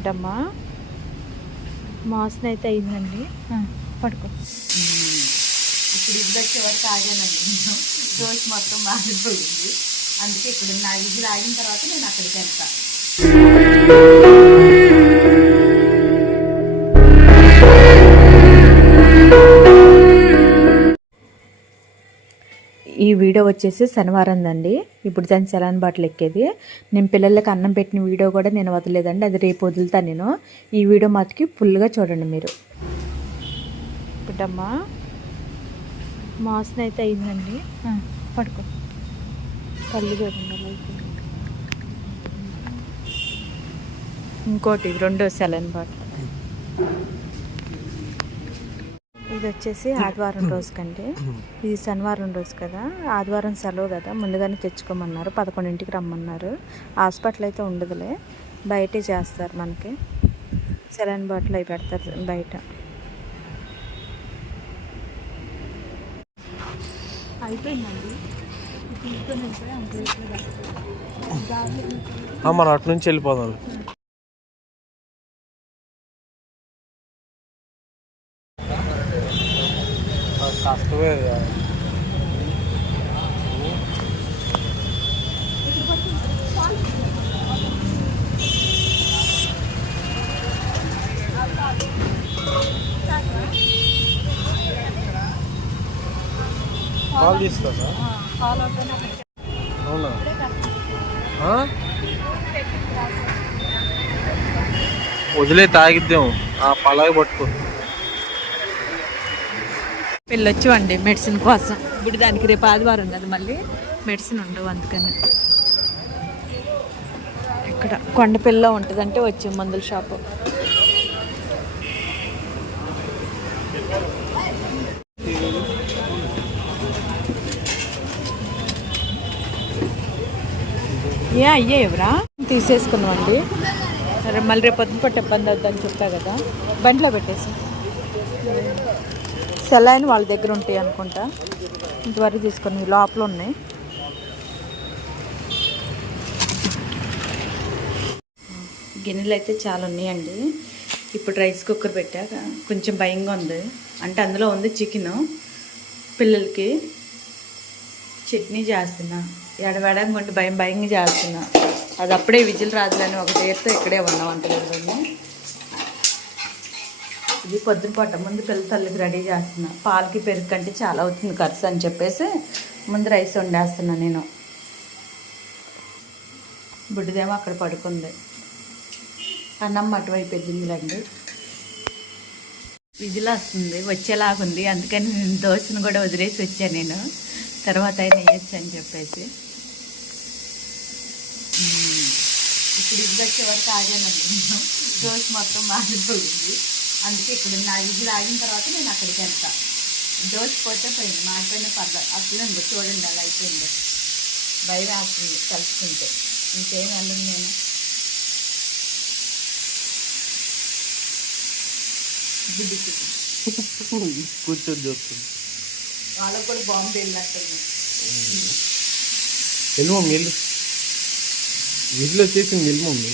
బిడ్డమ్మా మాసన అయితే అయిందండి. పడుకో. ఇప్పుడు ఇది వచ్చే వరకు ఆగానండి నేను. దోశ మొత్తం మారిపోయింది. అందుకే ఇప్పుడు నా విజులు ఆగిన తర్వాత నేను అక్కడికి వెళ్తా. ఈ వీడియో వచ్చేసి శనివారం అండి ఇప్పుడు దాని చలాన్ బాటిల్ ఎక్కేది. నేను పిల్లలకి అన్నం పెట్టిన వీడియో కూడా నేను వదలేదండి. అది రేపు వదులుతా నేను. ఈ వీడియో మాత్రకి ఫుల్గా చూడండి మీరు. బిడ్డమ్మా మాసన అయితే అయిందండి. పడుకో. కళ్ళు చూడండి. ఇంకోటి రెండో సెలన్ బాటిల్. ఇది వచ్చేసి ఆదివారం రోజుకండి. ఇది శనివారం రోజు కదా. ఆదివారం సెలవు కదా. ముందుగానే తెచ్చుకోమన్నారు. పదకొండింటికి రమ్మన్నారు. హాస్పిటల్ అయితే ఉండదులే. బయటే చేస్తారు మనకి. సెలైన్ బాటిల్ అవి పెడతారు బయట. అయిపోయిందండి. మనం అటు నుంచి వెళ్ళిపోదాం. కష్టమే ఇక. పాలు తీసుకోదా అవునా ఆ? వదిలే తాగిద్దాం ఆ పలాగి పట్టుకో అండి మెడిసిన్ కోసం. ఇప్పుడు దానికి రేపు ఆదివారం కదా మళ్ళీ? మెడిసిన్ ఉండవు అందుకని. ఇక్కడ కొండపిల్ల ఉంటుందంటే వచ్చే మందుల షాపు. ఏ అయ్యే ఎవరా? తీసేసుకున్నాం అండి రే- మళ్ళీ రేపు పొద్దున పట్టు ఇబ్బంది అవుతుందని చెప్పా కదా. బండిలో పెట్టేసి. సెలైన్ వాళ్ళ దగ్గర ఉంటాయి అనుకుంటా. ఇంతవరకు తీసుకొని లోపల ఉన్నాయి. గిన్నెలు అయితే చాలా ఉన్నాయండి. ఇప్పుడు రైస్ కుక్కర్ పెట్టాక కొంచెం భయంగా ఉంది. అంటే అందులో ఉంది చికెన్. పిల్లలకి చట్నీ చేస్తున్నా. ఎడవెడం కొంటే భయం భయంగా చేస్తున్నా. అది అప్పుడే విజిల్ రాదులని ఒక పేరుతో ఇక్కడే ఉన్నాం అంటే ఇది పొద్దున పూట. ముందు పిల్ల తల్లికి రెడీ చేస్తున్నా. పాలకి పెరుగు కంటే చాలా అవుతుంది ఖర్చు అని చెప్పేసి ముందు రైస్ వండేస్తున్నా నేను. బుడ్డిదేమో అక్కడ పడుకుంది. అన్నం అటువైపు వెళ్ళిందిలేండి. విజిల్ వస్తుంది వచ్చేలాగుంది అందుకని నేను దోశను కూడా వదిలేసి వచ్చాను నేను. తర్వాత అయినా వేయచ్చు అని చెప్పేసి. ఇప్పుడు ఇది వచ్చే వరకు ఆగానండి నేను. దోశ మొత్తం మారిపోయింది అందుకే ఇక్కడ నా విజిల్ ఆగిన తర్వాత నేను అక్కడికి వెళ్తా. దోశ పోతే పోయింది మారిపోయిన పర్లేదు. అసలు ఉంది చూడండి అలా అయిపోయింది. భయం వేస్తుంది కలుసుకుంటే ఇంకేం వెళ్ళను నేను. కూర్చొని చూస్తుంది. వాళ్ళకు కూడా బాంబు వెళ్ళినట్టుంది వెళ్ళు మమ్మీ వెళ్ళు విజిల్ వచ్చేసి వెళ్ళు మమ్మీ